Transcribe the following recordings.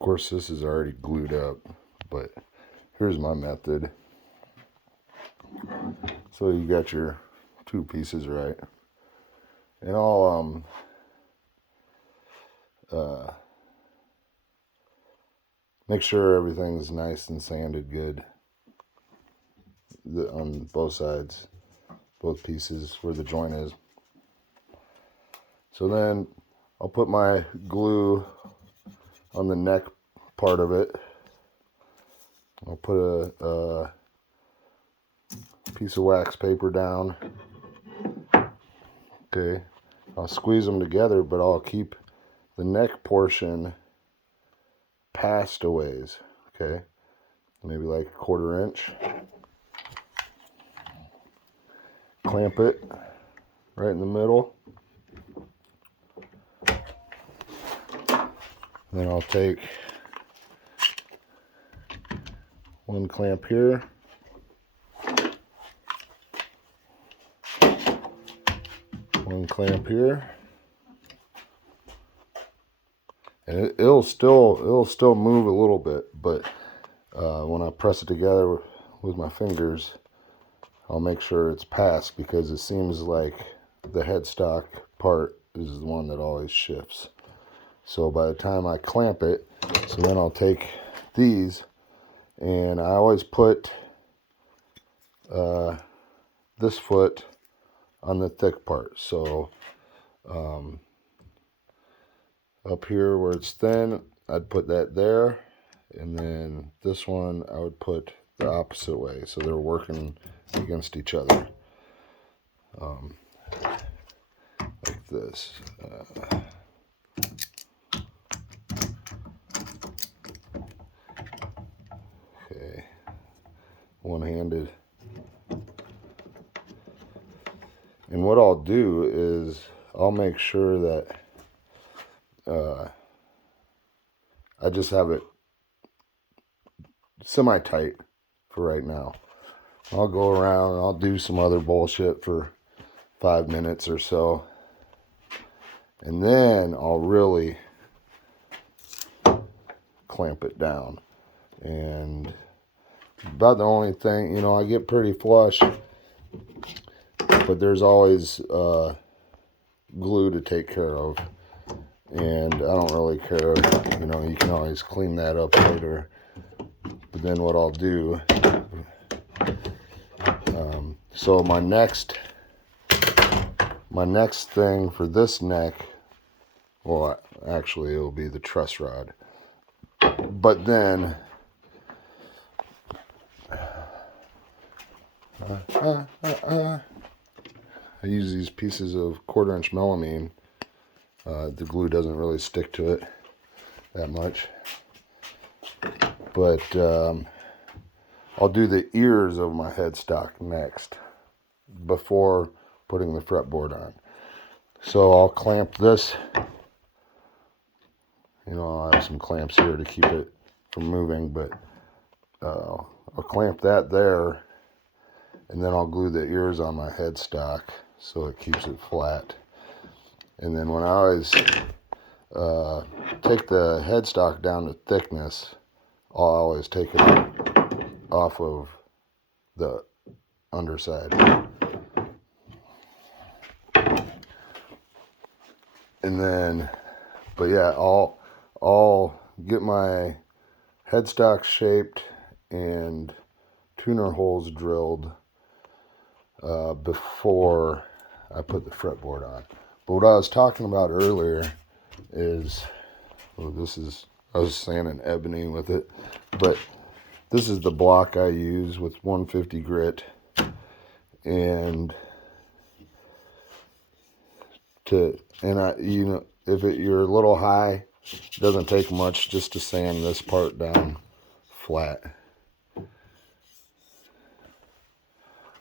Of course, this is already glued up, but here's my method. So you got your two pieces right, and I'll make sure everything's nice and sanded good on both sides, both pieces where the joint is. So then I'll put my glue on the neck part of it. I'll put a piece of wax paper down. Okay, I'll squeeze them together, but I'll keep the neck portion past a ways. Okay, maybe like a 1/4 inch. Clamp it right in the middle. Then I'll take one clamp here, one clamp here, and it'll still move a little bit, but when I press it together with my fingers, I'll make sure it's past, because it seems like the headstock part is the one that always shifts. So by the time I clamp it, so then I'll take these, and I always put this foot on the thick part. So up here where it's thin, I'd put that there, and then this one I would put the opposite way, so they're working against each other, like this. Okay, one-handed. And what I'll do is I'll make sure that I just have it semi-tight for right now. I'll go around and I'll do some other bullshit for 5 minutes or so, and then I'll really clamp it down. And about the only thing, you know, I get pretty flush, but there's always glue to take care of, and I don't really care. You know, you can always clean that up later. But then what I'll do, so my next thing for this neck, well, actually it'll be the truss rod. But then I use these pieces of 1/4 inch melamine. The glue doesn't really stick to it that much. But I'll do the ears of my headstock next, before putting the fretboard on. So I'll clamp this. You know, I'll have some clamps here to keep it from moving, but I'll clamp that there, and then I'll glue the ears on my headstock so it keeps it flat. And then when I always take the headstock down to thickness, I'll always take it off of the underside. And then, but yeah, I'll get my headstock shaped and tuner holes drilled before I put the fretboard on. But what I was talking about earlier is, well, I was sanding ebony with it, but this is the block I use with 150 grit, and you know, if you're a little high, it doesn't take much just to sand this part down flat.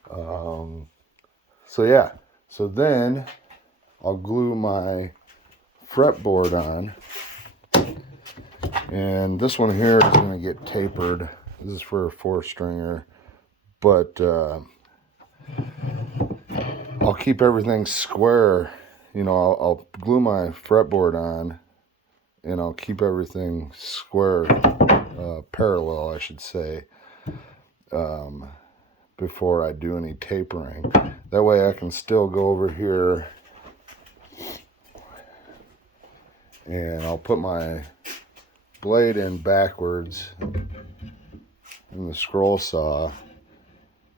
So yeah, so then I'll glue my fretboard on, and this one here is going to get tapered. This is for a 4-stringer, but I'll keep everything square. You know, I'll glue my fretboard on, and I'll keep everything square, parallel, I should say, before I do any tapering. That way I can still go over here and I'll put my blade in backwards in the scroll saw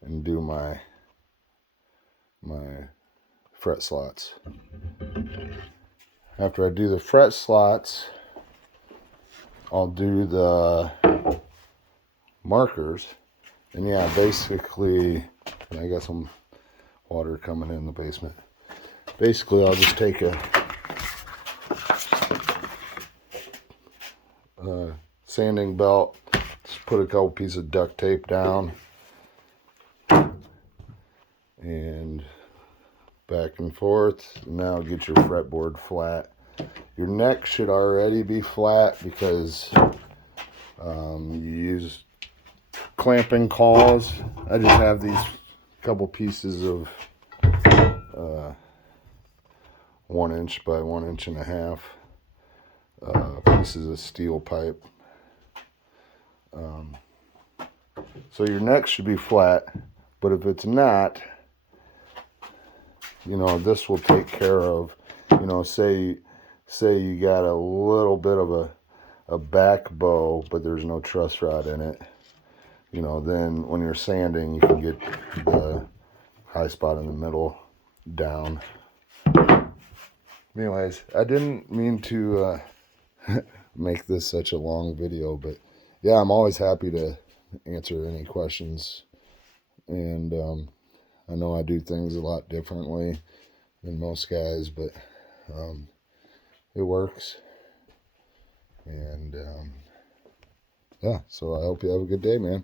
and do my fret slots. After I do the fret slots, I'll do the markers. And yeah, basically, I got some water coming in the basement. Basically, I'll just take a sanding belt, just put a couple pieces of duct tape down, and back and forth. Now get your fretboard flat. Your neck should already be flat because you use clamping claws. I just have these couple pieces of 1 inch by 1.5 inch pieces of steel pipe. So your neck should be flat, but if it's not, you know, this will take care of, you know, say you got a little bit of a back bow, but there's no truss rod in it. You know, then when you're sanding, you can get the high spot in the middle down. Anyways, I didn't mean to make this such a long video, but yeah, I'm always happy to answer any questions. And I know I do things a lot differently than most guys, but it works. And yeah, so I hope you have a good day, man.